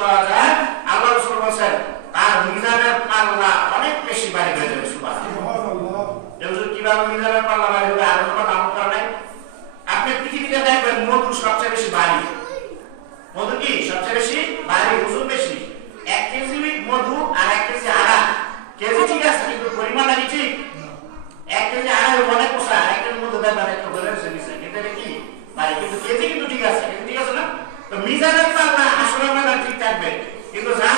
করা যায়, আল্লাহ রাসূল বলেন তার মিজানের পাল্লা অনেক বেশি ভারী হয়ে যাবে। সুবহানাল্লাহ। এজন্য কিভাবে মিজানের পাল্লা ভারী হবে আর কোনো নাম করা নাই। আপনি পৃথিবীতে দেখবেন মধু সবচেয়ে বেশি ভারী। মধু কি সবচেয়ে বেশি ভারী, ওজন বেশি। 1 কেজি মধু আর 1 কেজি আড়া, কেজি ঠিক আছে কিন্তু পরিমাণ কি ঠিক? 1 কেজি আড়া অনেক পোষা, 1 কেজি মধু দেয় মানে একটা ধরে আছে নিচে, এটা কি ভারী, কিন্তু কেজি কিন্তু ঠিক আছে, ঠিক আছে না? তো মিজানের পাল্লা আসলে ঠিক থাকবে, কিন্তু যা